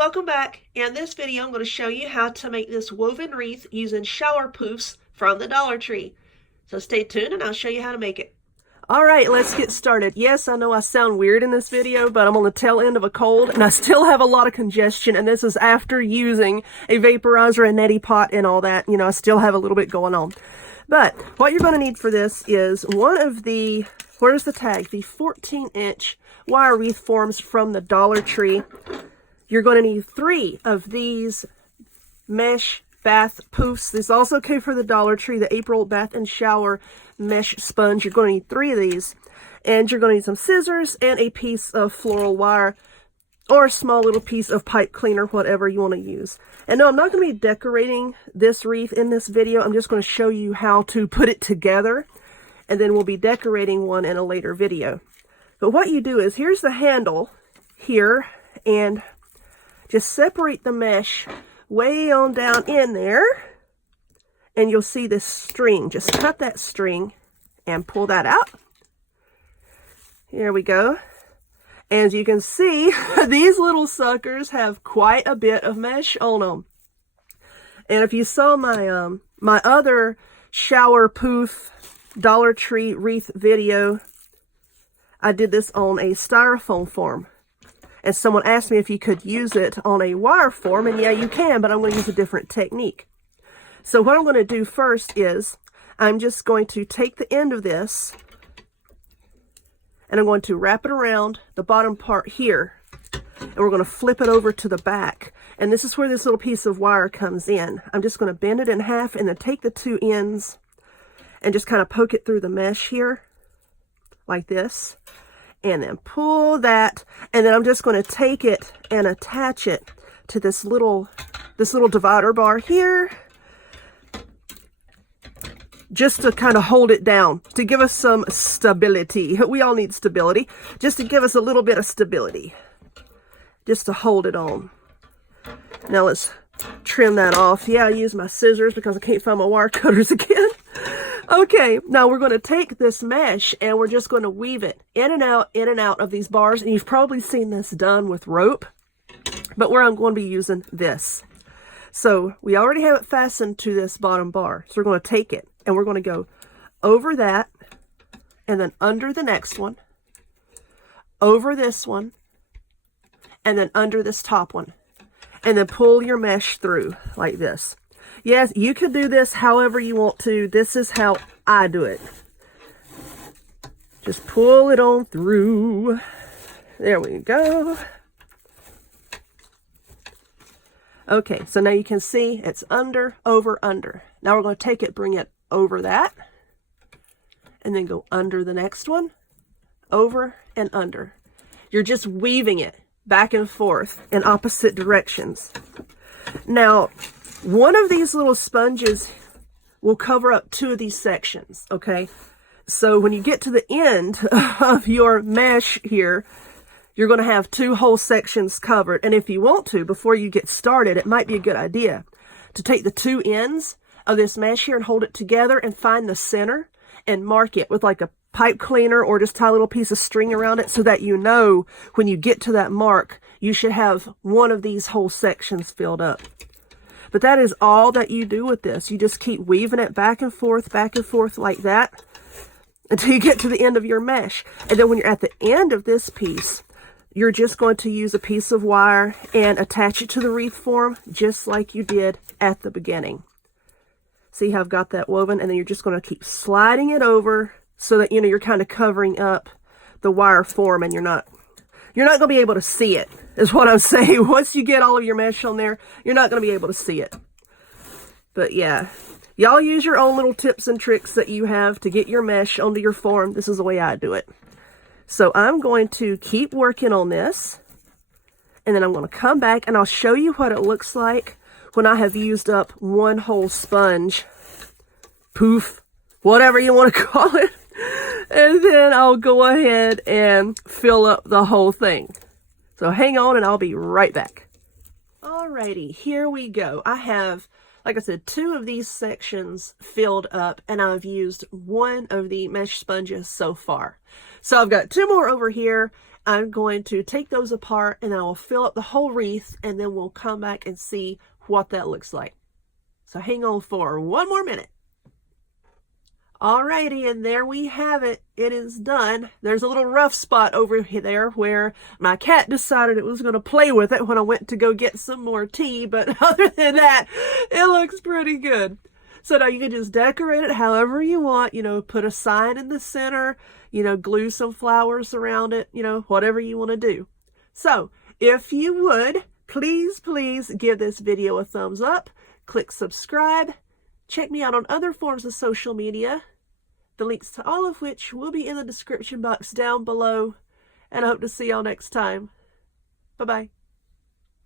welcome back. In this video, I'm going to show you how to make this woven wreath using shower poofs from the Dollar Tree. So stay tuned and I'll show you how to make it. All right, let's get started. Yes, I know I sound weird in this video, but I'm on the tail end of a cold and I still have a lot of congestion, and this is after using a vaporizer, a neti pot, and all that. You know, I still have a little bit going on. But what you're going to need for this is one of the, where's the tag? The 14-inch wire wreath forms from the Dollar Tree. You're going to need 3 of these mesh bath poofs. This also came for the Dollar Tree, the April bath and shower mesh sponge. You're going to need 3 of these, and you're going to need some scissors and a piece of floral wire or a small little piece of pipe cleaner, whatever you want to use. And no, I'm not going to be decorating this wreath in this video. I'm just going to show you how to put it together, and then we'll be decorating one in a later video. But what you do is, here's the handle here, and just separate the mesh way on down in there, and you'll see this string. Just cut that string and pull that out. Here we go. As you can see, these little suckers have quite a bit of mesh on them. And if you saw my my other shower poof Dollar Tree wreath video, I did this on a styrofoam form. And someone asked me if you could use it on a wire form, and yeah, you can, but I'm going to use a different technique. So what I'm going to do first is, I'm just going to take the end of this, and I'm going to wrap it around the bottom part here, and we're going to flip it over to the back. And this is where this little piece of wire comes in. I'm just going to bend it in half, and then take the 2 ends, and just kind of poke it through the mesh here, like this. And then pull that, and then I'm just going to take it and attach it to this little divider bar here, just to kind of hold it down, to give us some stability. We all need stability, just to give us a little bit of stability, just to hold it on. Now let's trim that off. Yeah, I use my scissors because I can't find my wire cutters again. Okay, now we're going to take this mesh and we're just going to weave it in and out of these bars. And you've probably seen this done with rope, but where I'm going to be using this. So we already have it fastened to this bottom bar. So we're going to take it and we're going to go over that, and then under the next one, over this one, and then under this top one, and then pull your mesh through like this. Yes, you could do this however you want to. This is how I do it. Just pull it on through. There we go. Okay, so now you can see it's under, over, under. Now we're going to take it, bring it over that, and then go under the next one, over and under. You're just weaving it back and forth in opposite directions. Now, one of these little sponges will cover up 2 of these sections, okay? So when you get to the end of your mesh here, you're going to have 2 whole sections covered. And if you want to, before you get started, it might be a good idea to take the 2 ends of this mesh here and hold it together and find the center and mark it with like a pipe cleaner, or just tie a little piece of string around it, so that you know when you get to that mark, you should have one of these whole sections filled up. But that is all that you do with this. You just keep weaving it back and forth like that until you get to the end of your mesh. And then when you're at the end of this piece, you're just going to use a piece of wire and attach it to the wreath form, just like you did at the beginning. See how I've got that woven? And then you're just going to keep sliding it over so that, you know, you're kind of covering up the wire form, and you're not going to be able to see it, is what I'm saying. Once you get all of your mesh on there, you're not going to be able to see it. But yeah, y'all use your own little tips and tricks that you have to get your mesh onto your form. This is the way I do it. So I'm going to keep working on this, and then I'm going to come back and I'll show you what it looks like when I have used up one whole sponge, poof, whatever you want to call it. And then I'll go ahead and fill up the whole thing. So hang on and I'll be right back. Alrighty, here we go. I have, like I said, 2 of these sections filled up, and I've used 1 of the mesh sponges so far. So I've got 2 more over here, I'm going to take those apart and I will fill up the whole wreath, and then we'll come back and see what that looks like. So hang on for one more minute. Alrighty, and there we have it. It is done. There's a little rough spot over there where my cat decided it was going to play with it when I went to go get some more tea, but other than that, it looks pretty good. So now you can just decorate it however you want, put a sign in the center, glue some flowers around it, whatever you want to do. So if you would, please give this video a thumbs up, click subscribe, check me out on other forms of social media, the links to all of which will be in the description box down below, and I hope to see y'all next time. Bye-bye.